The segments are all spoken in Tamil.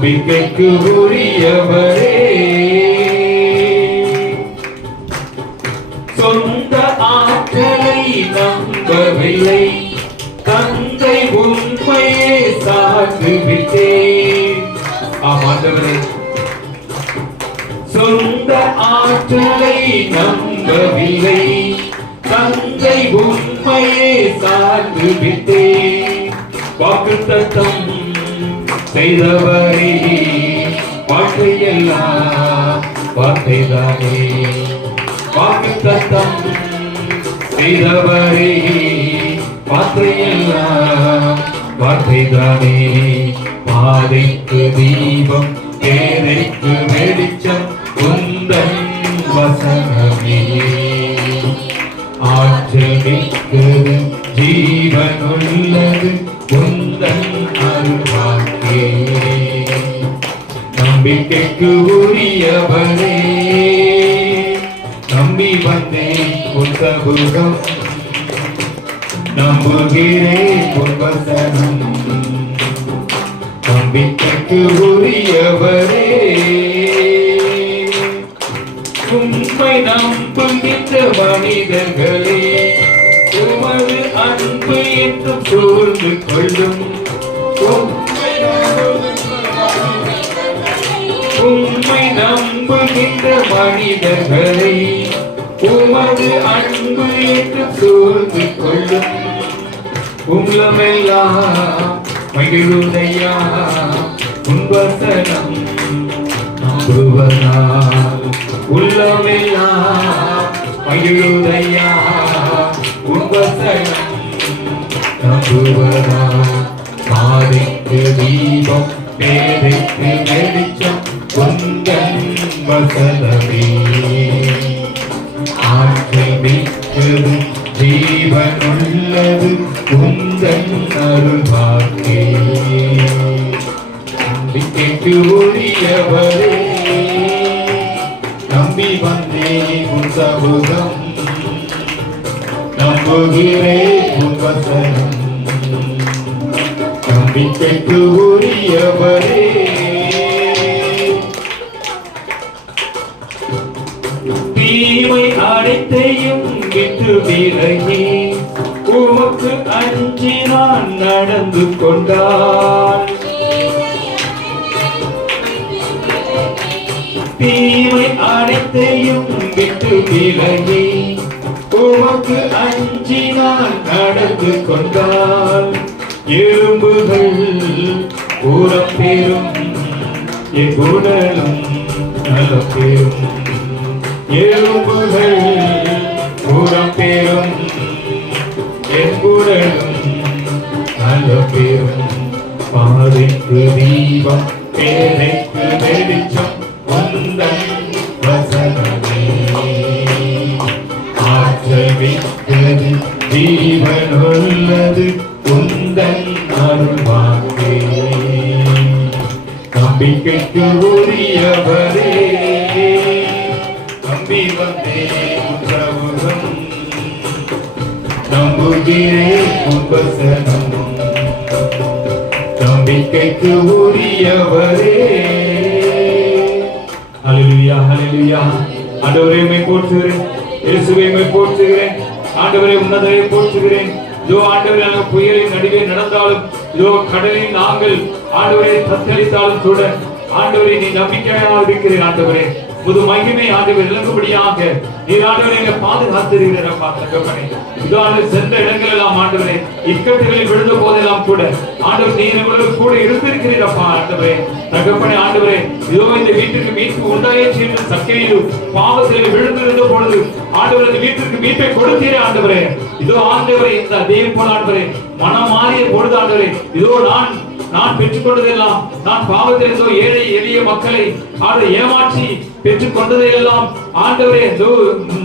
நம்பிக்கைக்கு உரியவரே. சொந்த ஆற்றலை நம்பவில்லை. தந்தை உண்மையே சார்ந்து விட்டேன் ஆமாண்டவரே சொந்த ஆற்றலை நம்பவில்லை. தந்தை உண்மையை சார்ந்து விட்டேன் வாக்குத்தத்தம் செய்தவரே வாழ்க்கையெல்லாம் வார்த்தைதானே வாக்கு தத்தம் செய்தவரே வார்த்தையெல்லாம் வார்த்தைதானே பாதைக்கு தீபம் தேனைக்கு வெளிச்சம் உந்தன் வசனமே. ஆற்றல் மிக்கது நம்பிக்கைக்கு உரியவனே. நம்பி வந்தேன் புத்தபுகம் நம்புகிறேன் உன்வசனம் நம்பிக்கைக்கு உரியவரே உண்மை நம்புகின்ற மனிதர்களே. உமது அன்பு என்று சூழ்ந்து கொள்ளும். மனிதர்களை உமது அன்பு என்று சூழ்ந்து கொள்ளும். உள்ளமெல்லாம் மகிழுதையா உன்வசனம் நம்புவதா உள்ளமெல்லாம் மகிழுதையா. அனைத்தையும் விட்டு விலகி உமக்கு அஞ்சி நான் நடந்து கொண்டால் எறும்புகள் ஊரம் பெறும் என் உடலும் நலம் பெறும். எறும்புகள் ஊரம் பெறும் என் உடலும் நலம் பெறும். பாதைக்கு தீபம் பேரைக்கு வெளிச்சம் வந்தன் வசனமே ஆற்றல் மிக்கது உந்தன் அருள்வாக்கே நம்பிக்கைக்கு உரியவரே நம்பி வந்தே பிரபுகம் நம்புகிறேன் உபசனம் நம்பிக்கைக்கு உரியவர் இயேசுவே போற்றுகிறேன். ஆண்டவரை உன்னதரை போற்றுகிறேன். இதோ ஆண்டவரை நாங்கள் புயலின் நடுவே நடந்தாலும் இதோ கடலில் நாங்கள் ஆண்டவரை தத்தளித்தாலும் கூட ஆண்டவரை நீ நம்பிக்கையாக இருக்கிறேன் ஆண்டவரே. புது மகிமை ஆண்டவர் விளங்கும்படியாக நீர் ஆண்டவரை எங்களை பாதுகாத்திருக்கிறீர் இதோ சென்ற இடங்கள் எல்லாம் ஆண்டவரே இக்கட்டுகளில் விழுந்த போதெல்லாம் கூட ஆண்டவர் நீர் எங்களோடு கூட இருந்திருக்கிறீரப்பா ஆண்டவரே தகப்பனே ஆண்டவரே இதோ இந்த வீட்டுக்கு மீட்பு உண்டாயிற்று என்று சக்கையிலும் பாவத்தில் விழுந்திருந்த பொழுது ஆண்டவர் இந்த வீட்டுக்கு மீட்பை கொடுத்தீரே ஆண்டவரே. இதோ ஆண்டவரே இந்த அதே போல ஆண்டவரே மனம் மாறிய பொழுது ஆண்டவரே இதோ நான் நான் பெற்றுக்கொண்டதெல்லாம் நான் பாவத்தில் இருந்தோ ஏழை எளிய மக்களை ஆண்டு ஏமாற்றி பெற்றுக் கொண்டதையெல்லாம் ஆண்டவரே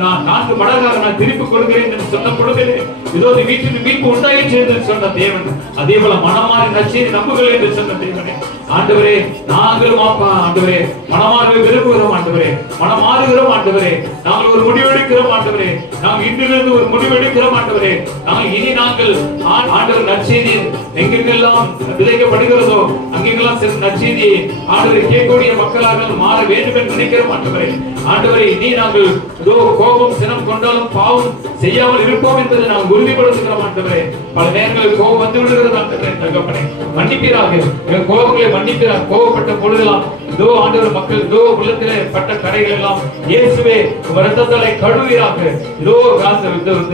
நான் நான்கு மடங்காக நான் திருப்பி கொடுக்கிறேன் என்று சொன்ன பொழுதிலே இதோ இந்த வீட்டில் மீட்பு உண்டாயிற்று என்று சொன்ன தேவன். அதே போல மனமாறி நச்சை நம்புகள் என்று சொன்ன தேவனே. ஆண்டவரே நாங்களும் அப்பா ஆண்டவரே மனமாறு விரும்புகிறோம் ஆண்டவரே. மனமாறுகிறோம் ஆண்டவரே. நாங்கள் ஒரு முடிவெடுக்கிறோம் ஆண்டவரே. நாங்கள் இன்றிலிருந்து ஒரு முடிவெடுக்கிறோம் ஆண்டவரே. நாங்கள் இனி நாங்கள் ஆண்டவர் நற்செய்தி எங்கெங்கெல்லாம் விதைக்கப்படுகிறதோ அங்கெங்கெல்லாம் நற்செய்தியை ஆண்டவரை கேட்கக்கூடிய மக்களாக மாற வேண்டும் என்று நினைக்கிறோம் ஆண்டவரே. ஆண்டவரை நீ நாங்கள் ஏதோ கோபம் சினம் கொண்டாலும் பாவம் செய்யாமல் இருப்போம் என்பதை நாம் உறுதிப்படுத்துகிறோம் ஆண்டவரே பல நேரங்களில் கோபம் வந்து விடுகிறது ஆண்டவரே தகப்பனே. மன்னிப்பீராக. எங்கள் கோபங்களை மன்னிப்பீராக கோபப்பட்ட பொழுதெல்லாம் இதோ ஆண்டவர் மக்கள் இதோ உள்ளத்திலே பட்ட கடைகள் எல்லாம் இயேசுவே ரத்தத்தலை கழுவீராக. இதோ அந்த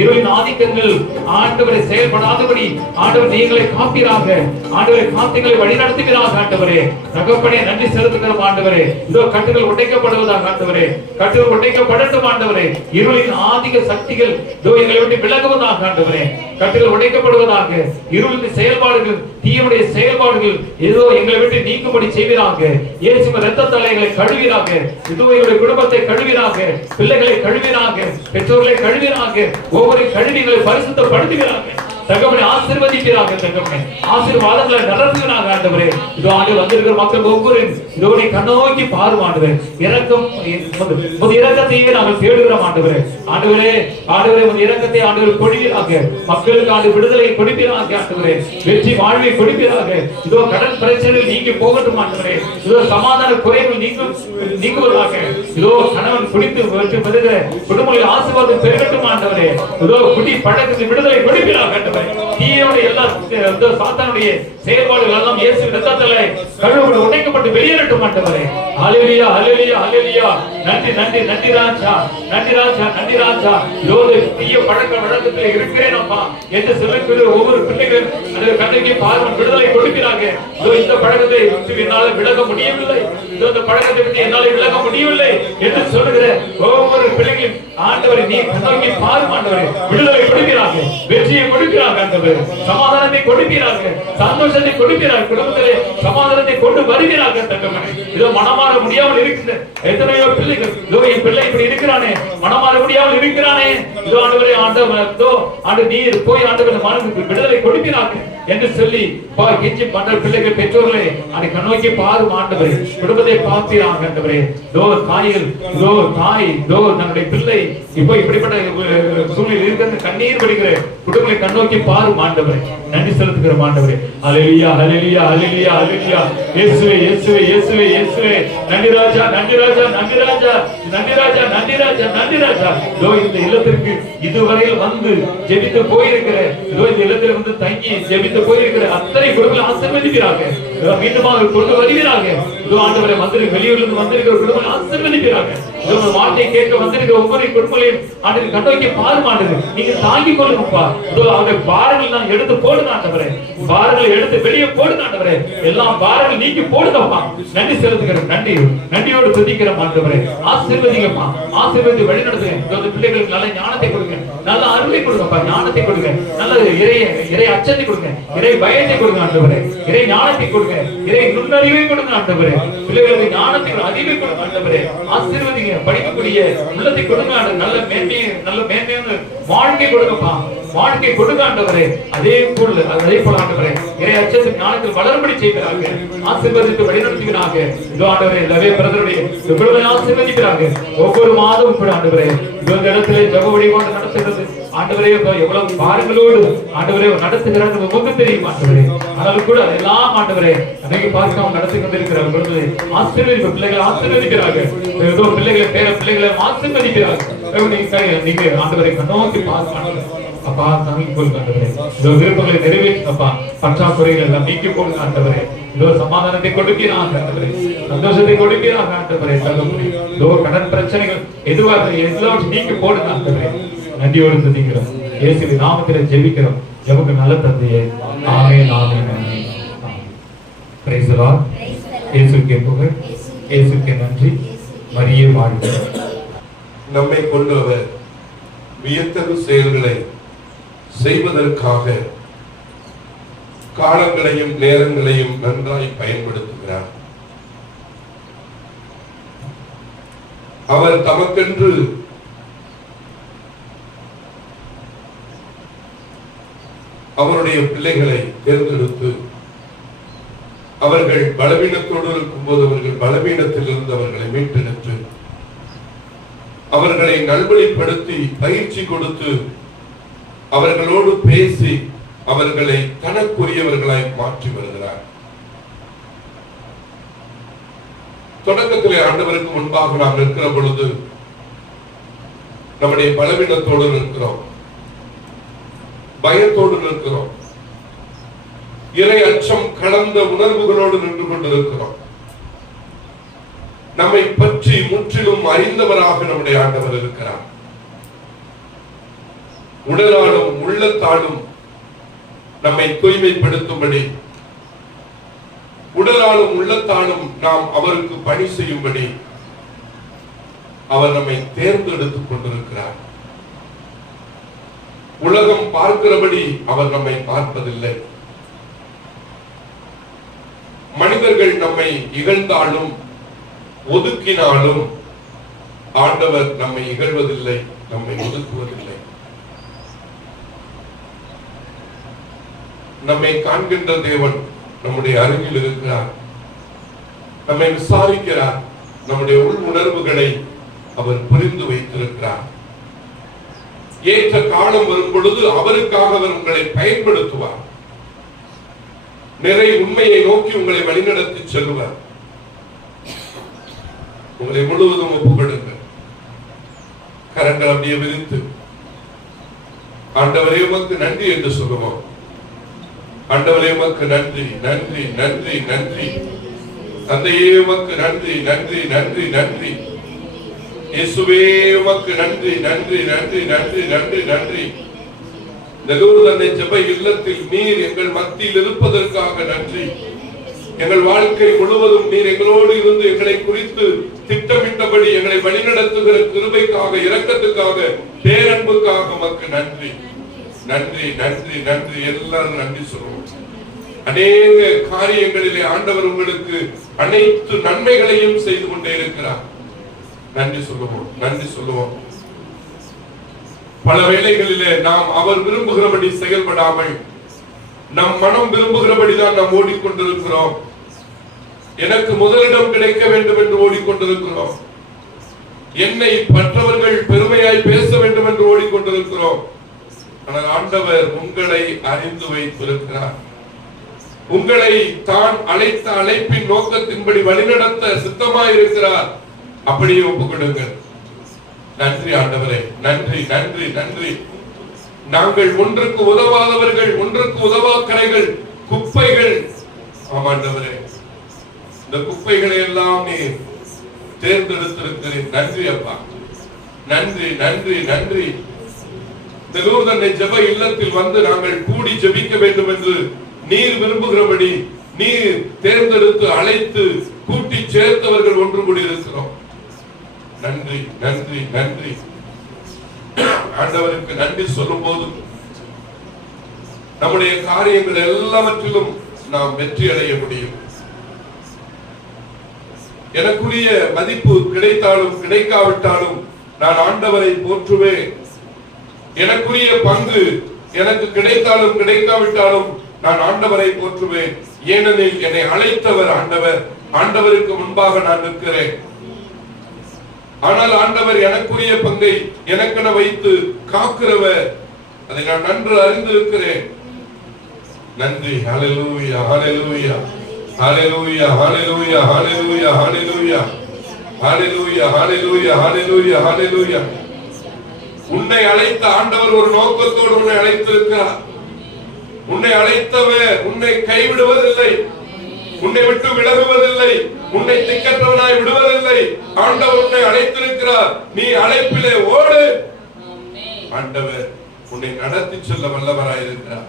இருளின் ஆதிக்கங்கள் ஆண்டவரை செயல்படாதபடி ஆண்டவர் நீங்களை காப்பீராக. ஆண்டவரை காத்துகளை வழிநடத்துகிறாக ஆண்டவரே. தகப்பனே நன்றி செலுத்துகிறோம் ஆண்டவரே. இதோ கட்டுகள் உடைக்கப்படுவதாக ஆண்டவரே. கட்டுகள் உடைக்கப்படட்டும் ஆண்டவரே. இருளின் ஆதிக்க சக்திகள் இதோ எங்களை விட்டு விலகுவதாக ஆண்டவரே. கட்டுகள் உடைக்கப்படுவதாக இருளின் செயல்பாடுகள் தீயனுடைய செயல்பாடுகள் ஏதோ எங்களை விட்டு நீக்கும்படி செய்வீராக. இயேசு இரத்த தலைகளை கழுவீராக இதோ எங்களுடைய குடும்பத்தை கழுவீராக பிள்ளைகளை கழுவீராக பெற்றோர்களை கழுவீராக ஒவ்வொரு கழுவிகளை பரிசுத்தப்படுத்துகிறார்கள் தகவலை ஆசீர்வதிக்கிறாங்க தகவலை ஆசீர்வாதங்களை நடத்துகிறாங்க ஆண்டவரே. இதோ ஆண்டு வந்திருக்கிற மக்கள் ஒவ்வொரு இதோ நீ கண்ணோக்கி பாரும் ஆண்டவரே. இறக்கம் உமது இறக்கத்தையே நாங்கள் தேடுகிறோம் ஆண்டவரே. ஆண்டவரே ஆண்டவரே உமது இறக்கத்தை ஆண்டவர் கொடுப்பீராக மக்களுக்கு ஆண்டு விடுதலை கொடுப்பீராக ஆண்டவரே. வெற்றி வாழ்வை கொடுப்பீராக. இதோ கடன் பிரச்சனைகள் நீங்கி போகட்டும் ஆண்டவரே. இதோ சமாதான குறைவு நீங்கும் நீங்குவதாக. இதோ கணவன் குடித்து வெற்றி பெறுகிற குடும்பங்களில் ஆசீர்வாதம் பெருகட்டும் ஆண்டவரே. இதோ குடி பழக்கத்தை விடுதலை கொடுப்பீராக ஆண்டவரே. தீயோட எல்லா சாத்தானுடைய செயல்பாடுகள் எல்லாம் இயேசு உடைக்கப்பட்டு வெளியேறட்டும் ஆண்டவரே. ஹalleluya ஹalleluya ஹalleluya. நன்றி நன்றி நன்றி ராஜா. நன்றி ராஜா நன்றி ராஜா. தீய பழக்க வழக்கத்தில் இருக்கிறேன் அப்பா. என்று ஒவ்வொரு பிள்ளைகள் அந்த கண்ணுக்கு பார்வன் விடுதலை கொடுக்கிறாங்க இதோ இந்த பழக்கத்தை விட்டு என்னால விலக முடியவில்லை. இதோ இந்த பழக்கத்தை விட்டு என்னால விலக முடியவில்லை என்று சொல்லுகிற ஒவ்வொரு பிள்ளைகளும் ஆண்டவரை நீ கண்ணோக்கி பாரும் ஆண்டவரே. விடுதலை கொடுக்கிறாங்க வெற்றியை கொடுக்கிறாங்க ஆண்டவரே. சமாதானத்தை கொடுக்கிறாங்க சந்தோஷத்தை கொடுக்கிறாங்க குடும்பத்திலே சமாதானத்தை கொண்டு வருகிறாங்க தகவனே இதோ மனமாற முடியாமல் இருக்கின்ற எத்தனையோ பிள்ளைகள். இதோ என் பிள்ளை இப்படி இருக்கிறானே. மனமாற முடியாமல் இருக்கிறானே. இதோ ஆண்டவரே ஆண்டவர் இதோ ஆண்டு நீர் போய் ஆண்டவர் மனதுக்கு விடுதலை கொடுக்கிறாங்க என்று சொல்லி பா கெஞ்சி பண்ற பிள்ளைகள் பெற்றோர்களே அதை கண்ணோக்கி பாரும் ஆண்டவரே குடும்பத்தை பார்க்கிறாங்க ஆண்டவரே. தோ தாயில் தோ தாய் தோ நம்முடைய பிள்ளை இப்போ இப்படிப்பட்ட சூழ்நிலை இருக்கிறது. கண்ணீர் படிக்கிற குடும்பங்களை கண்ணோக்கி பாரு மாண்டவரே நன்றி செலுத்துகிற மாண்டவரே ஹalleluya ஹalleluya ஹalleluya ஹalleluya. இயேசுவே இயேசுவே இயேசுவே இயேசுவே. நன்றி ராஜா நன்றி ராஜா நன்றி ராஜா. நன்றி ராஜா நன்றி ராஜா நன்றி ராஜா. இதோ இந்த இல்லத்திற்கு இதுவரையில் வந்து ஜெபித்து போயிருக்கிற இதோ இந்த இல்லத்தில் வந்து தங்கி ஜெபித்து போயிருக்கிற அத்தனை குடும்பங்களை ஆசிர்வதிக்கிறாங்க. இதோ மீண்டுமாக கொண்டு வருகிறாங்க. இதோ ஆண்டவரை மந்திரி வெளியூர்ல இருந்து வந்திருக்கிற குடும்பங்களை ஆசிர்வதிக்கிறாங்க. இதோ வார்த்தையை கேட்க வந்திருக்கிற ஒவ்வொரு குடும்பங்களையும் ஆண்டு கண்டோக்கி பாரு ஆண்டது நீங்க தாங்கிக் கொள்ளுங்கப்பா இதோ அவங்க பாரங்கள் நான் எடுத்து போடுங்க ஆண்டவரே. பாரங்களை எடுத்து வெளியே போடுங்க ஆண்டவரே. எல்லாம் பாரங்கள் நீக்கி போடுங்கப்பா. நன்றி செலுத்துகிறேன் நன்றி. நன்றியோடு துதிக்கிற ஆண்டவரே. ஆசீர்வதிங்கப்பா. ஆசீர்வதி வழி நடத்துங்க பிள்ளைகளுக்கு நல்ல ஞானத்தை கொடுங்க. நல்ல அருளை கொடுங்கப்பா ஞானத்தை கொடுங்க. நல்ல இறைய இறை அச்சத்தை கொடுங்க. இறை பயத்தை கொடுங்க ஆண்டவரே. இறை ஞானத்தை கொடுங்க. இறை நுண்ணறிவை கொடுங்க ஆண்டவரே. பிள்ளைகளுக்கு ஞானத்தை அறிவை கொடுங்க ஆண்டவரே. ஆசீர்வதிங்க படிக்கக்கூடிய உள்ளத்தை கொடுங்க நல்ல நல்ல மேன்மையை நல்ல மேன்மையான வாழ்க்கை கொடுங்கப்பா. வாழ்க்கை கொடுங்க ஆண்டவரே. அதே போல அதே போல ஆண்டவரே. இறை அச்சத்தின் ஞானத்தில் வளரும்படி செய்கிறார்கள் ஆசீர்வதித்து வழிநடத்துகிறாங்க. இதோ ஆண்டவரே லவே பிரதருடைய இவ்வளவு ஆசீர்வதிக்கிறாங்க. ஒவ்வொரு மாதமும் இப்படி ஆண்டவரே இதோ இந்த இடத்துல ஜப வழிபாடு நடத்துகிறது. ஆண்டவரே எவ்வளவு பாருங்களோடு ஆண்டவரே நடத்துகிறார் உங்களுக்கு தெரியும் ஆண்டவரே. ஆனாலும் கூட எல்லாம் ஆண்டவரே அன்னைக்கு பார்க்காம நடத்தி கொண்டிருக்கிறார் பொழுது பிள்ளைகளை ஆசீர்வதிக்கிறார்கள். ஏதோ பிள்ளைகளை பேர பிள்ளைகளை ஆசீர்வதிக்கிறார்கள். நீங்க நீங்க ஆண்டவரை கண்ணோக்கி பார்க்க அப்பா தாங்கி கொள்ளுங்க ஆண்டவரே இதோ விருப்பங்களை நிறைவேற்றப்பா பற்றாக்குறைகள் எல்லாம் நீக்கி போடுங்க ஆண்டவரே இதோ சமாதானத்தை கொடுக்கிறாங்க ஆண்டவரே சந்தோஷத்தை கொடுக்கிறாங்க ஆண்டவரே இதோ கடன் பிரச்சனைகள் எதுவாக எல்லாவற்றையும் நீக்கி போடுங்க ஆண்டவரே நன்றியோடு துதிக்கிறோம் இயேசுவின் நாமத்திலே ஜெபிக்கிறோம் எமக்கு நல்ல தந்தையே ஆமென் ஆமென் ஆமென் பிரைஸ் இயேசுவுக்கே புகழ் நன்றி மரியே வாழ்க நம்மை கொண்டவர் வியத்தகு செயல்களை செய்வதற்காக காலங்களையும் நேரங்களையும் நன்றாய் பயன்படுத்துகிறார். அவர் தமக்கென்று அவருடைய பிள்ளைகளை தேர்ந்தெடுத்து அவர்கள் பலவீனத்தோடு இருக்கும்போது அவர்கள் பலவீனத்திலிருந்து அவர்களை மீட்டெடுத்து அவர்களை நல்வழிப்படுத்தி பயிற்சி கொடுத்து அவர்களோடு பேசி அவர்களை தனக்குரியவர்களாய் மாற்றி வருகிறார். தொடக்கத்திலே ஆண்டவருக்கு முன்பாக நாம் நிற்கிற பொழுது நம்முடைய பலவீனத்தோடு நிற்கிறோம். பயத்தோடு நிற்கிறோம். இறை அச்சம் கலந்த உணர்வுகளோடு நின்று கொண்டிருக்கிறோம். நம்மை பற்றி முற்றிலும் அறிந்தவராக நம்முடைய ஆண்டவர் இருக்கிறார். உடலாலும் உள்ளத்தாலும் நம்மை தூய்மைப்படுத்தும்படி உடலாலும் உள்ளத்தாலும் நாம் அவருக்கு பணி செய்யும்படி அவர் நம்மை தேர்ந்தெடுத்துக் கொண்டிருக்கிறார். உலகம் பார்க்கிறபடி அவர் நம்மை பார்ப்பதில்லை. மனிதர்கள் நம்மை இகழ்ந்தாலும் ஒதுக்கினாலும் ஆண்டவர் நம்மை இகழ்வதில்லை நம்மை ஒதுக்குவதில்லை. நம்மை காண்கின்ற தேவன் நம்முடைய அருகில் இருக்கிறார். நம்மை விசாரிக்கிறார். நம்முடைய உள் உணர்வுகளை அவர் புரிந்து வைத்திருக்கிறார். ஏற்ற காலம் வரும் பொழுது அவருக்காக அவர் உங்களை பயன்படுத்துவார். நிறை உண்மையை நோக்கி உங்களை வழிநடத்தி செல்வார். உங்களை முழுவதும் ஒப்புக்கொடுங்கள் கரங்கள் அப்படியே விரித்து ஆண்டவரே உமக்கு நன்றி என்று சொல்லுவோம். ஆண்டவரே உமக்கு நன்றி நன்றி நன்றி நன்றி. தந்தையே உமக்கு நன்றி நன்றி நன்றி நன்றி. இயேசுவே உமக்கு நன்றி நன்றி நன்றி நன்றி நன்றி நன்றி. இந்த தன்னை ஜெப இல்லத்தில் நீர் எங்கள் மத்தியில் இருப்பதற்காக நன்றி. எங்கள் வாழ்க்கை முழுவதும் நீர் எங்களோடு இருந்து எங்களை குறித்து திட்டமிட்டபடி எங்களை வழிநடத்துகிற கிருபைக்காக இரக்கத்துக்காக பேரன்புக்காக உமக்கு நன்றி. நன்றி நன்றி நன்றி. எல்லாரும் நன்றி சொல்லுவோம். அநேக காரியங்களிலே ஆண்டவர் உங்களுக்கு அனைத்து நன்மைகளையும் செய்து கொண்டே இருக்கிறார். நன்றி சொல்லுவோம் நன்றி சொல்லுவோம். பல வேளைகளிலே நாம் அவர் விரும்புகிறபடி செயல்படாமல் நம் மனம் விரும்புகிறபடிதான் நாம் ஓடிக்கொண்டிருக்கிறோம். எனக்கு முதலிடம் கிடைக்க வேண்டும் என்று ஓடிக்கொண்டிருக்கிறோம். என்னை மற்றவர்கள் பெருமையாய் பேச வேண்டும் என்று ஓடிக்கொண்டிருக்கிறோம். ஆனால் ஆண்டவர் உங்களை அறிந்து வைத்திருக்கிறார். உங்களை தான் அழைத்த அழைப்பின் நோக்கத்தின்படி வழிநடத்த சித்தமாயிருக்கிறார். அப்படியே ஒப்புக்கொடுங்கள். நன்றி ஆண்டவரே. நன்றி நன்றி நன்றி. நாங்கள் ஒன்றுக்கு உதவாதவர்கள் ஒன்றுக்கு உதவாக்கரைகள் குப்பைகள். ஆமாண்டவரே இந்த குப்பைகளை எல்லாம் நீ தேர்ந்தெடுத்திருக்கிறேன். நன்றி அப்பா. நன்றி நன்றி நன்றி. இந்த நூறுதன்னை ஜப இல்லத்தில் வந்து நாங்கள் கூடி ஜெபிக்க வேண்டும் என்று நீர் விரும்புகிறபடி நீர் தேர்ந்தெடுத்து அழைத்து கூட்டி சேர்த்தவர்கள் ஒன்று கூடி இருக்கிறோம். நன்றி நன்றி நன்றி. ஆண்டவருக்கு நன்றி சொல்லும் போது நம்முடைய காரியங்கள் எல்லாவற்றிலும் நாம் வெற்றி அடைய முடியும். எனக்குரிய மதிப்பு கிடைத்தாலும் கிடைக்காவிட்டாலும் நான் ஆண்டவரை போற்றுவேன். எனக்குரிய பங்கு எனக்கு கிடைத்தாலும் கிடைக்காவிட்டாலும் நான் ஆண்டவரை போற்றுவேன். ஏனெனில் என்னை அழைத்தவர் ஆண்டவர். ஆண்டவருக்கு முன்பாக நான் நிற்கிறேன். ஆனால் ஆண்டவர் எனக்குரிய பங்கை எனக்கென வைத்து காக்கிறவர். அதை நான் நன்று அறிந்திருக்கிறேன். நன்றி. ஹalleluya ஹalleluya. Hallelujah, hallelujah, hallelujah, hallelujah. Hallelujah, hallelujah, hallelujah, hallelujah. உன்னை அழைத்த ஆண்டவர் ஒரு நோக்கத்தோடு உன்னை அழைத்திருக்கிறார். உன்னை அழைத்தவர் உன்னை கைவிடுவதில்லை. உன்னை விட்டு விலகுவதில்லை. உன்னை திக்கற்றவனாய் விடுவதில்லை. ஆண்டவர் உன்னை அழைத்திருக்கிறார். நீ அழைப்பிலே ஓடு. ஆண்டவர் உன்னை நடத்தி செல்ல வல்லவராயிருக்கிறார்.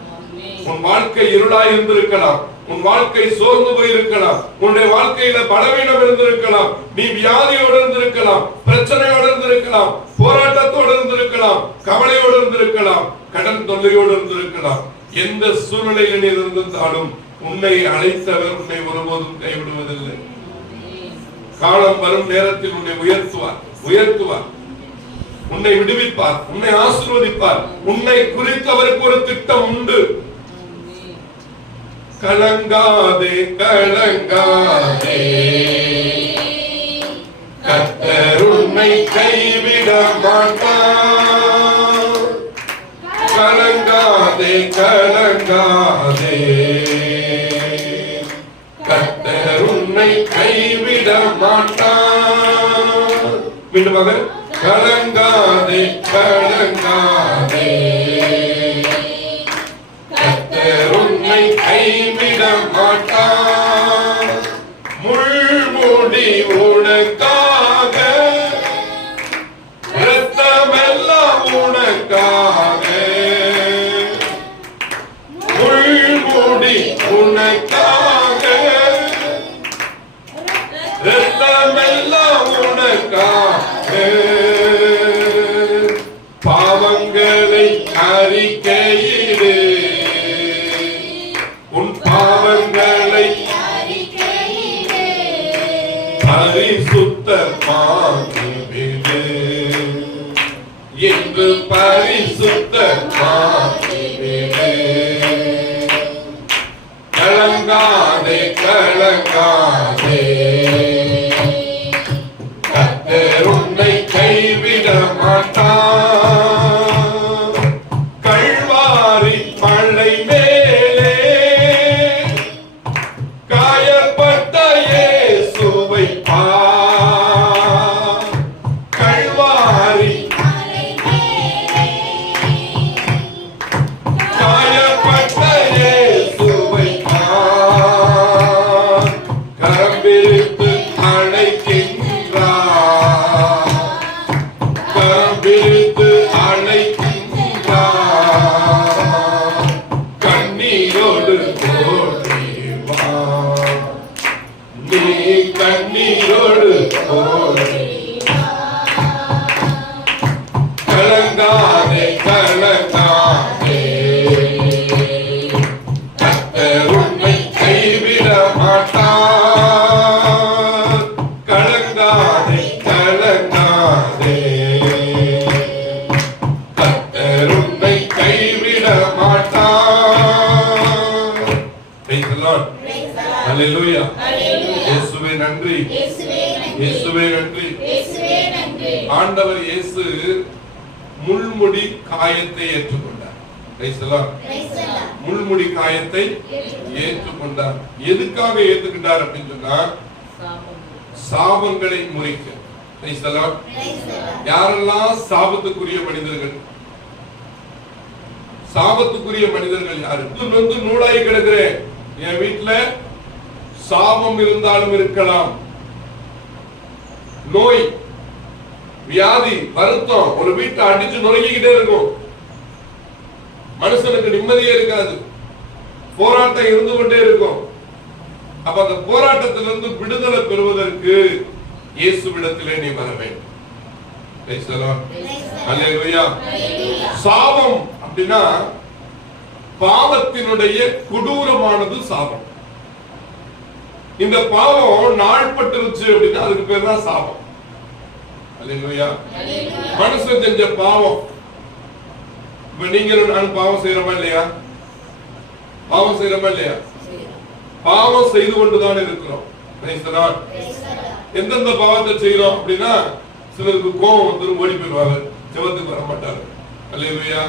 உன் வாழ்க்கை இருளாய் இருந்திருக்கலாம். உன் வாழ்க்கை சோர்ந்து போயிருக்கலாம். உன்னுடைய வாழ்க்கையில பலவீனம் இருந்திருக்கலாம். நீ வியாதியோடு இருந்திருக்கலாம். பிரச்சனையோடு இருந்திருக்கலாம். போராட்டத்தோடு இருந்திருக்கலாம். கவலையோடு இருந்திருக்கலாம். கடன் தொல்லையோடு இருந்திருக்கலாம். எந்த சூழ்நிலையில் நீ இருந்திருந்தாலும் உன்னை அழைத்தவர் உன்னை ஒருபோதும் கைவிடுவதில்லை. காலம் வரும் நேரத்தில் உன்னை உயர்த்துவார். உயர்த்துவார். உன்னை விடுவிப்பார் உன்னை ஆசிர்வதிப்பார். உன்னை குறித்து அவருக்கு ஒரு திட்டம் உண்டு. கலங்காதே கலங்காதே. கர்த்தர் உன்னை கைவிட மாட்டார். கலங்காதே கலங்காதே. கர்த்தர் உன்னை கைவிட மாட்டார். மீண்டுமாக கலங்காதே கலங்காதே. கலங்காதே கர்த்தர் இயேசுவே நன்றி ஆண்டவர் இயேசு காயத்தை ஏற்றுக்கொண்டார். முள்முடி காயத்தை ஏற்றுக்கொண்டார். எதுக்காக ஏத்துக்கிட்டார் அப்படின்னு சொன்னா சாபங்களை முறிக்க. யாரெல்லாம் சாபத்துக்குரிய மனிதர்கள்? சாபத்துக்குரிய மனிதர்கள் யாரு? வந்து நூலாய் கிடக்கிறேன் என் வீட்டுல சாபம் இருந்தாலும் இருக்கலாம். நோய் வியாதி வருத்தம் ஒரு வீட்டை அடிச்சு நொறுங்கிக்கிட்டே இருக்கும். மனுஷனுக்கு நிம்மதியே இருக்காது. போராட்டம் இருந்து கொண்டே இருக்கும். அப்ப அந்த போராட்டத்திலிருந்து விடுதலை பெறுவதற்கு இயேசுவிடத்திலே நீ வர வேண்டும். சாபம் அப்படின்னா பாவத்தினுடைய கொடூரமானது சாபம். இந்த பாவம் நாள்பட்டுருச்சு அப்படின்னா அதுக்கு பேர் தான் சாபம். மனுஷன் செஞ்ச பாவம். இப்ப நீங்களும் நானும் பாவம் செய்யறோமா இல்லையா? பாவம் செய்யறோமா இல்லையா? பாவம் செய்து கொண்டுதான் இருக்கிறோம். எந்தெந்த பாவத்தை செய்யறோம் அப்படின்னா சிலருக்கு கோபம் வந்துடும் ஓடி போயிடுவாங்க. செவத்துக்கு வர மாட்டாங்க. அல்லையா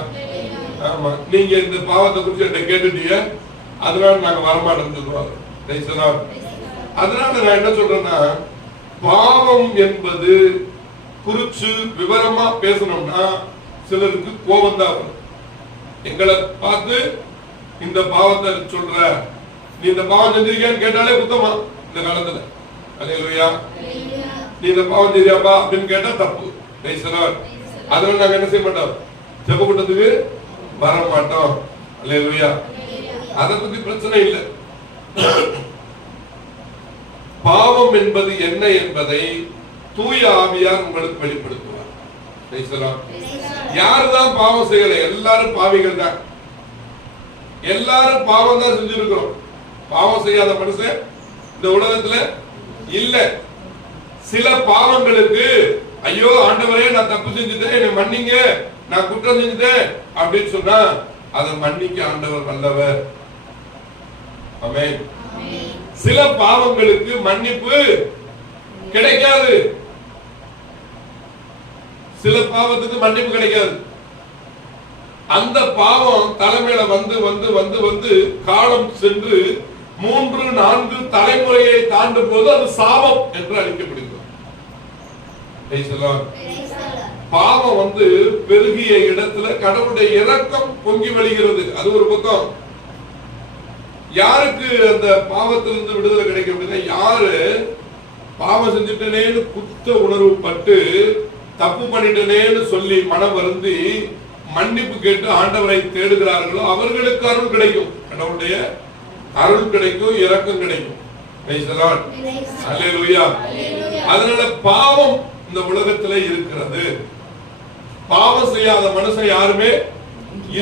ஆமா. நீங்க இந்த பாவத்தை குறிச்சு என்கிட்ட கேட்டுட்டீங்க. அதனால நாங்க வரமாட்டோம்னு சொல்லுவாங்க. அதனால நான் என்ன சொல்றேன்னா பாவம் என்பது குறிச்சு விவரமா பேசணும்னா சிலருக்கு கோபம் தான் வரும். எங்களை பார்த்து இந்த பாவத்தை சொல்ற நீ இந்த பாவம் செஞ்சிருக்கியான்னு கேட்டாலே குத்தமா? இந்த காலத்துல. அல்லையா நீ இந்த பாவம் செய்யாப்பா அப்படின்னு கேட்டா தப்பு. Praise அதனால நாங்க என்ன செய்ய மாட்டோம்? ஜெப கூட்டத்துக்கு வர மாட்டோம். அல்லையா அதை பத்தி பிரச்சனை இல்லை. பாவம் என்பது என்ன என்பதை தூய ஆவியார் உங்களுக்கு வெளிப்படுத்துவார். யாருதான் பாவம் செய்யல எல்லாரும் பாவிகள் தான். எல்லாரும் பாவம் தான் செஞ்சிருக்கிறோம். பாவம் செய்யாத மனுஷன் இந்த உலகத்துல இல்ல. சில பாவங்களுக்கு ஐயோ ஆண்டவரே நான் தப்பு செஞ்சுட்டேன் என்னை மன்னிங்க நான் குற்றம் செஞ்சுட்டேன் அப்படின்னு சொன்னா அதை மன்னிக்க ஆண்டவர் வல்லவர். ஆமென் சில பாவங்களுக்கு மன்னிப்பு கிடைக்காது. சில பாவத்துக்கு மன்னிப்பு கிடைக்காது. அந்த பாவம் தலைமையில வந்து வந்து வந்து வந்து காலம் சென்று மூன்று நான்கு தலைமுறையை தாண்டும் போது அது சாபம் என்று அழைக்கப்படுகிறது. பாவம் வந்து பெருகிய இடத்துல கடவுளுடைய இரக்கம் பொங்கி வழிகிறது. அது ஒரு பக்கம். யாருக்கு அந்த பாவத்திலிருந்து விடுதலை கிடைக்கும்? அப்படின்னா யாரு? பாவம் செஞ்சுட்டனேன்னு குத்த உணர்வு பட்டு தப்பு பண்ணிட்டனேன்னு சொல்லி மனம் வருந்தி மன்னிப்பு கேட்டு ஆண்டவரை தேடுகிறார்களோ அவர்களுக்கு அருள் கிடைக்கும். கடவுளுடைய அருள் கிடைக்கும் இரக்கம் கிடைக்கும். அதனால பாவம் இந்த உலகத்துல இருக்கிறது. பாவம் செய்யாத மனுஷன் யாருமே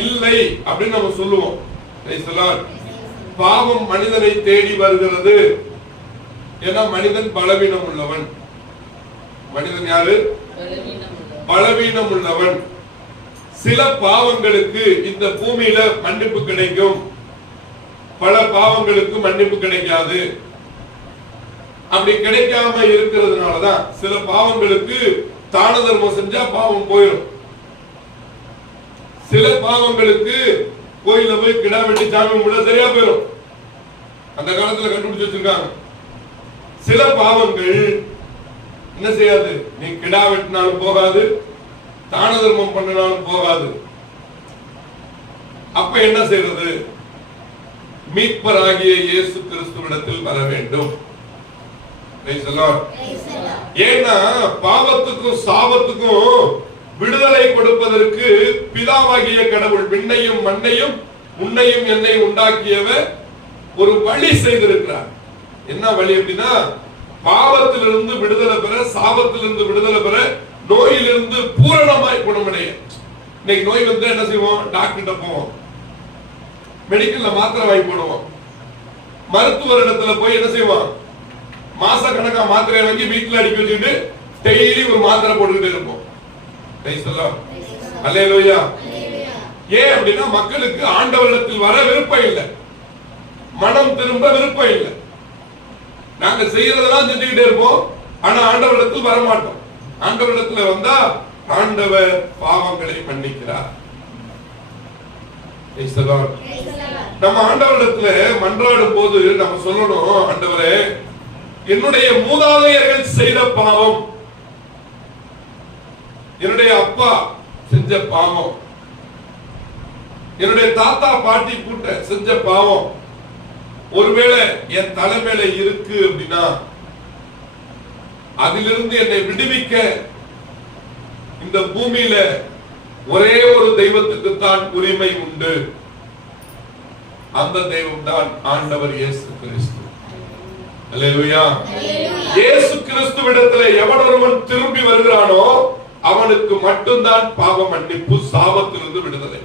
இல்லை அப்படின்னு நம்ம சொல்லுவோம். பாவம் மனிதனை தேடி வருகிறது. ஏன்னா மனிதன் பலவீனம் உள்ளவன் மனிதன் யாரு? பலவீனம் உள்ளவன் சில பாவங்களுக்கு இந்த பூமியில மன்னிப்பு கிடைக்கும். பல பாவங்களுக்கு மன்னிப்பு கிடைக்காது. அப்படி கிடைக்காம இருக்கிறதுனாலதான் சில பாவங்களுக்கு தான தர்மம் செஞ்சா பாவம் போயிடும் சில பாவங்களுக்கு கோயில போய் கிடா வெட்டி சாமி கும்பிட சரியா போயிடும் அந்த காலத்துல கண்டுபிடிச்சு வச்சிருக்காங்க. சில பாவங்கள் என்ன செய்யாது? நீ கிடா வெட்டினாலும் போகாது தான தர்மம் பண்ணினாலும் போகாது. அப்ப என்ன செய்யறது மீட்பராகிய இயேசு கிறிஸ்துவிடத்தில் வர வேண்டும். ஏன்னா பாவத்துக்கும் சாபத்துக்கும் விடுதலை கொடுப்பதற்கு பிதாவாகிய கடவுள் விண்ணையும் மண்ணையும் உன்னையும் என்னை உண்டாக்கியவர் ஒரு வழி செய்திருக்கிறார். என்ன வழி அப்படின்னா பாவத்திலிருந்து விடுதலை பெற சாபத்திலிருந்து விடுதலை பெற நோயிலிருந்து பூரணமாய் குணமடைய. இன்னைக்கு நோய் வந்து என்ன செய்வோம்? டாக்டர்கிட்ட போவோம். மெடிக்கல்ல மாத்திரை வாங்கி போடுவோம். மருத்துவர் இடத்துல போய் என்ன செய்வோம்? மாச கணக்கா மாத்திரை வாங்கி வீட்டுல அடிக்க வச்சுக்கிட்டு டெய்லி ஒரு மாத்திரை போட்டுக்கிட்டே இருப்போம். Praise the ஏன் அப்படின்னா மக்களுக்கு ஆண்டவரிடத்தில் வர விருப்பம் இல்லை. மனம் திரும்ப விருப்பம் இல்லை. நாங்க செய்யறதெல்லாம் செஞ்சுக்கிட்டே இருப்போம். ஆனா ஆண்டவரிடத்தில் வர மாட்டோம் ஆண்டவரிடத்துல வந்தா ஆண்டவர் பாவங்களை மன்னிக்கிறார். நம்ம ஆண்டவரிடத்துல மன்றாடும் போது நம்ம சொல்லணும் ஆண்டவரே என்னுடைய மூதாதையர்கள் செய்த பாவம். என்னுடைய அப்பா செஞ்ச பாவம். என்னுடைய தாத்தா பாட்டி கூட்ட செஞ்ச பாவம். ஒருவேளை என் தலைமையில இருக்கு அப்படின்னா அதிலிருந்து என்னை விடுவிக்க இந்த பூமியில ஒரே ஒரு தெய்வத்துக்கு தான் உரிமை உண்டு. அந்த தெய்வம் தான் ஆண்டவர் இயேசு கிறிஸ்து. இயேசு கிறிஸ்துவிடத்துல எவன் ஒருவன் திரும்பி வருகிறானோ அவனுக்கு மட்டும்தான் பாவ மன்னிப்பு சாபத்திலிருந்து விடுதலை.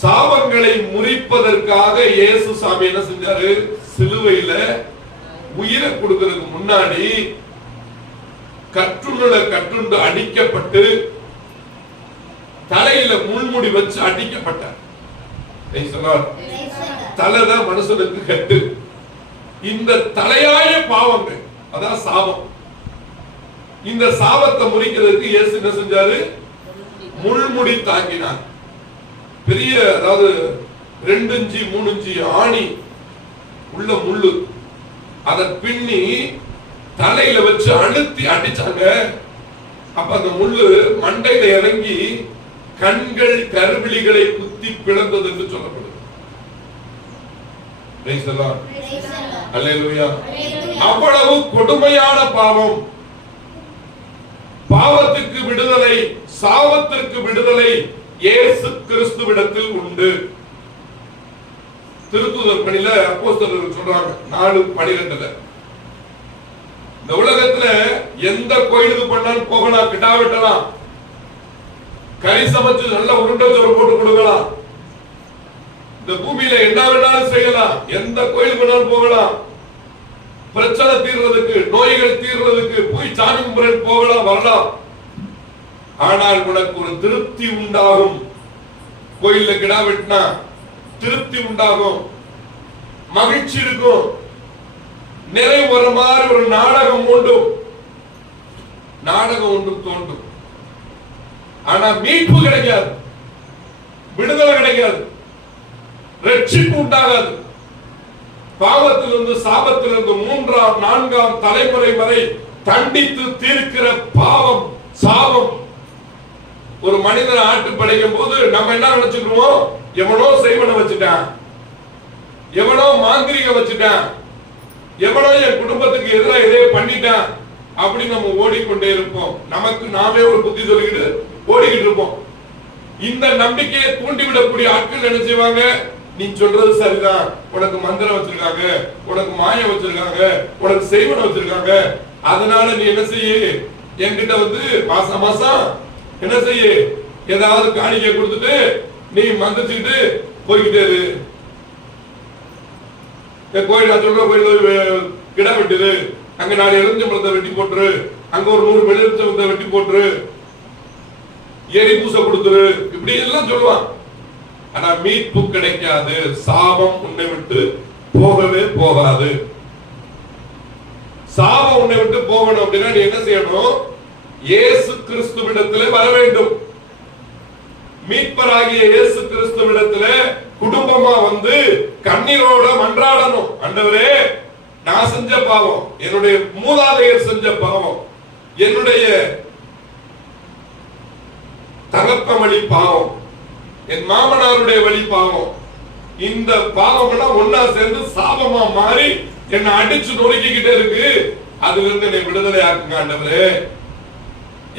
சாபங்களை முறிப்பதற்காக இயேசு சாமி என்ன செஞ்சாரு? சிலுவையில உயிரை கொடுக்கிறதுக்கு முன்னாடி கற்றுள்ள கற்றுண்டு அடிக்கப்பட்டு தலையில முள்முடி வச்சு அடிக்கப்பட்டார். தலைதான் மனுஷனுக்கு கட்டு இந்த தலையாய பாவங்கள் அதான் சாபம். இந்த சாபத்தை முறிக்கிறதுக்கு இயேசு என்ன செஞ்சாரு? முள்முடி தாங்கினார். பெரிய அதாவது ரெண்டு இஞ்சி மூணு இஞ்சி ஆணி உள்ள முள்ளு. அதை பின்னி தலையில வச்சு அழுத்தி அடிச்சாங்க. அப்ப அந்த முள்ளு மண்டையில இறங்கி கண்கள் கருவிழிகளை குத்தி பிளந்தது என்று சொல்லப்படுது. அவ்வளவு கொடுமையான பாவம். பாவத்துக்கு விடுதலை சாவத்திற்கு விடுதலை இயேசு கிறிஸ்துவிடத்தில் உண்டு. திருத்துதர் பணியில அப்போஸ்தலர்கள் சொல்றாங்க நாலு பனிரெண்டுல. இந்த உலகத்துல எந்த கோயிலுக்கு பண்ணாலும் போகலாம் கிட்டா வெட்டலாம் கறி சமைச்சு நல்ல உருண்டை சோறு போட்டு கொடுக்கலாம். இந்த பூமியில என்ன வேணாலும் செய்யலாம் எந்த கோயிலுக்கு வேணாலும் போகலாம். பிரச்சனை தீர்றதுக்கு நோய்கள் தீர்றதுக்கு போய் சாமி கும்பிட போகலாம் வரலாம். ஆனால் உனக்கு ஒரு திருப்தி உண்டாகும். கோயில்ல கிடா வெட்டினா திருப்தி உண்டாகும். மகிழ்ச்சி இருக்கும். நிறை ஒரு மாதிரி ஒரு நாடகம் உண்டும். நாடகம் ஒன்றும் தோன்றும். ஆனா மீட்பு கிடைக்காது. விடுதலை கிடைக்காது. ரட்சிப்பு உண்டாகாது. பாவத்திலிருந்து சாபத்திலிருந்து மூன்றாம் நான்காம் தலைமுறை வரை தண்டித்து தீர்க்கிற பாவம் சாபம். ஒரு மனிதன் ஆட்டு படைக்கும் போது நம்ம என்ன நினைச்சுக்கிறோம் எவனோ செய்வனை வச்சுட்டான். எவனோ மாந்திரிக வச்சுட்டான். எவனோ என் குடும்பத்துக்கு எதிராக இதே பண்ணிட்டான் அப்படி நம்ம ஓடிக்கொண்டே இருப்போம். நமக்கு நாமே ஒரு புத்தி சொல்லிக்கிட்டு ஓடிக்கிட்டு இருப்போம். இந்த நம்பிக்கையை தூண்டிவிடக்கூடிய ஆட்கள் நினைச்சுவாங்க நீ சொல்றது சரிதான். உனக்கு மந்திரம் வச்சிருக்காங்க. உனக்கு மாயம் வச்சிருக்காங்க. உனக்கு செய்வனை வச்சிருக்காங்க. அதனால நீ என்ன செய்ய? என்கிட்ட வந்து மாசம் மாசம் என்ன செய்ய? ஏதாவது காணிக்கை கொடுத்துட்டு நீ மந்திரிச்சுட்டு போய்கிட்டே என் கோயில் நான் சொல்ற கோயில் கிடா வெட்டுது. அங்க நாலு எலுமிச்சம்பழத்தை வெட்டி போட்டுரு. அங்க ஒரு நூறு எலுமிச்சம்பழத்தை வெட்டி போட்டுரு. எரி பூசை கொடுத்துரு. இப்படி எல்லாம் சொல்லுவான். ஆனா மீட்பு கிடைக்காது. சாபம் உன்னை விட்டு போகவே போகாது. சாபம் உன்னை விட்டு போகணும் அப்படின்னா நீ என்ன செய்யணும்? இயேசு கிறிஸ்துவிடத்திலே வர வேண்டும் மீட்பராகிய இயேசு கிறிஸ்துவிடத்துல குடும்பமா வந்து கண்ணீரோட மன்றாடணும். அண்டவரே நான் செஞ்ச பாவம் என்னுடைய மூதாதையர் செஞ்ச பாவம் என்னுடைய தகப்ப வழி பாவம் என் மாமனாருடைய வழி பாவம் இந்த பாவம் எல்லாம் ஒன்னா சேர்ந்து சாபமா மாறி என்னை அடிச்சு நொறுக்கிக்கிட்டே இருக்கு. அதுல இருந்து என்னை விடுதலை ஆக்குங்க ஆண்டவரே.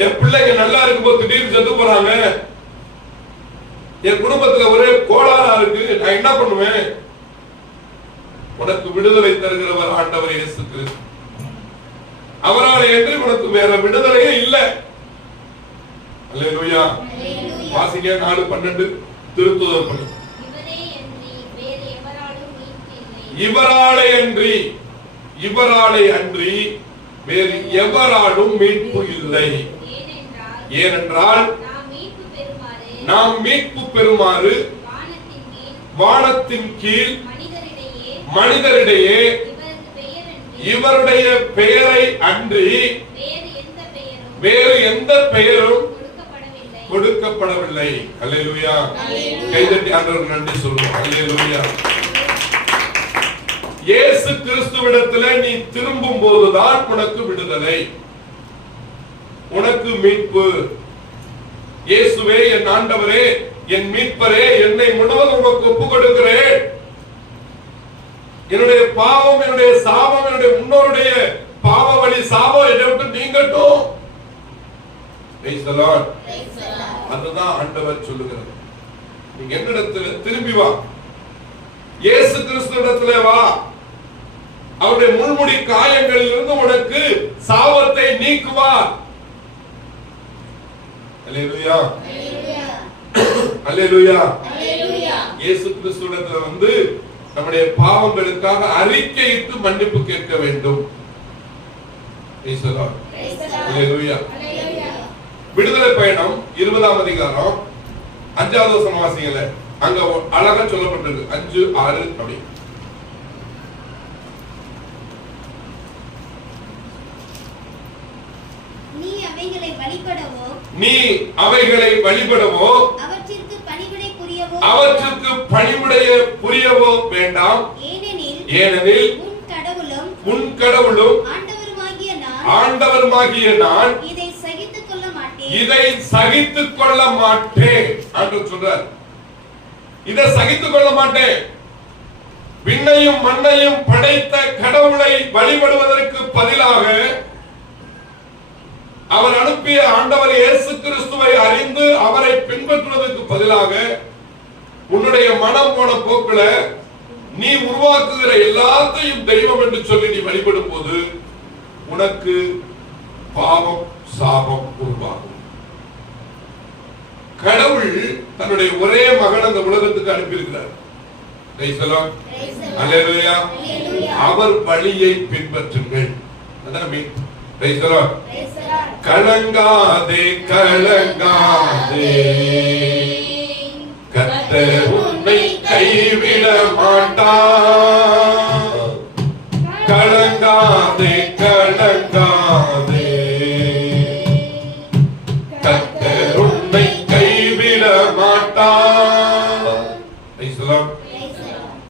என் பிள்ளைங்க நல்லா இருக்கும்போது திடீர்னு செத்து போறாங்க. என் குடும்பத்துல ஒரே கோளாறா இருக்கு. நான் என்ன பண்ணுவேன்? உனக்கு விடுதலை தருகிறவர் ஆண்டவர் இயேசு கிறிஸ்து. அவரால் என்று உனக்கு வேற விடுதலையே இல்லை. அல்லேலூயா. வாசிக்க நாலு பன்னெண்டு. திருத்துதர் பணி. இவராலே அன்றி இவராலே அன்றி வேறு எவராலும் மீட்பு இல்லை. ஏனென்றால் நாம் மீட்பு பெறுமாறு வானத்தின் கீழ் மனிதரிடையே இவருடைய பெயரை அன்றி வேறு எந்த பெயரும் கொடுக்கப்படவில்லை. அல்லேலூயா. கைதட்டி ஆண்டவருக்கு நன்றி சொல்லுவோம் அல்லேலூயா. இயேசு கிறிஸ்துவிடத்துல நீ திரும்பும் போதுதான் உனக்கு விடுதலை. உனக்கு மீட்பு. இயேசுவே என் ஆண்டவரே என் மீட்பரே என்னை முழுவதும் உமக்கு ஒப்பு கொடுக்கிறேன் என்னுடைய பாவம் என்னுடைய சாபம் என்னுடைய முன்னோருடைய பாவ வழி சாபம் என்னை விட்டு நீங்கட்டும். அதுதான் ஆண்டவர் சொல்லுகிறது. நீங்க என்னிடத்துல திரும்பி வா. இயேசு கிறிஸ்துவிடத்துல வா. அவருடைய முள்முடி காயங்களில் இருந்து உனக்கு சாபத்தை நீக்குவார். அல்லேலூயா அல்லேலூயா இயேசு கிறிஸ்துவிடத்துல வந்து நம்முடைய பாவங்களுக்காக அறிக்கையிட்டு மன்னிப்பு கேட்க வேண்டும். விடுதலை பயணம் இருபதாம் அதிகாரம் அஞ்சாவது வசனம் வாசிங்கள. அங்க அழகா சொல்லப்பட்டிருக்கு. அஞ்சு ஆறு அப்படி நீ அவைகளை வழிபடவோ நீ அவைகளை வழிபடவோ அவற்றுக்கு பணிவுடைய புரியவோ வேண்டாம். ஏனெனில் உன் கடவுளும் ஆண்டவருமாகிய நான் இதை சகித்துக் கொள்ள மாட்டேன். ஆண்டவர் சொல்றார். இதை சகித்துக் கொள்ள மாட்டேன். விண்ணையும் மண்ணையும் படைத்த கடவுளை வழிபடுவதற்கு பதிலாக அவர் அனுப்பிய ஆண்டவர் இயேசு கிறிஸ்துவை அறிந்து அவரை பின்பற்றுவதற்கு பதிலாக உன்னுடைய மனம் போன போக்குல நீ உருவாக்குகிற எல்லாத்தையும் தெய்வம் என்று சொல்லி நீ வழிபடும் போது உனக்கு பாவம் சாபம் உருவாகும். கடவுள் தன்னுடைய ஒரே மகன் அந்த உலகத்துக்கு அனுப்பியிருக்கிறார். அவர் வழியை பின்பற்றுங்கள். அதான் கலங்காதே கலங்காதே. கத்த உன்னை கைவிட மாட்டா. கலங்காதே கலங்காதே.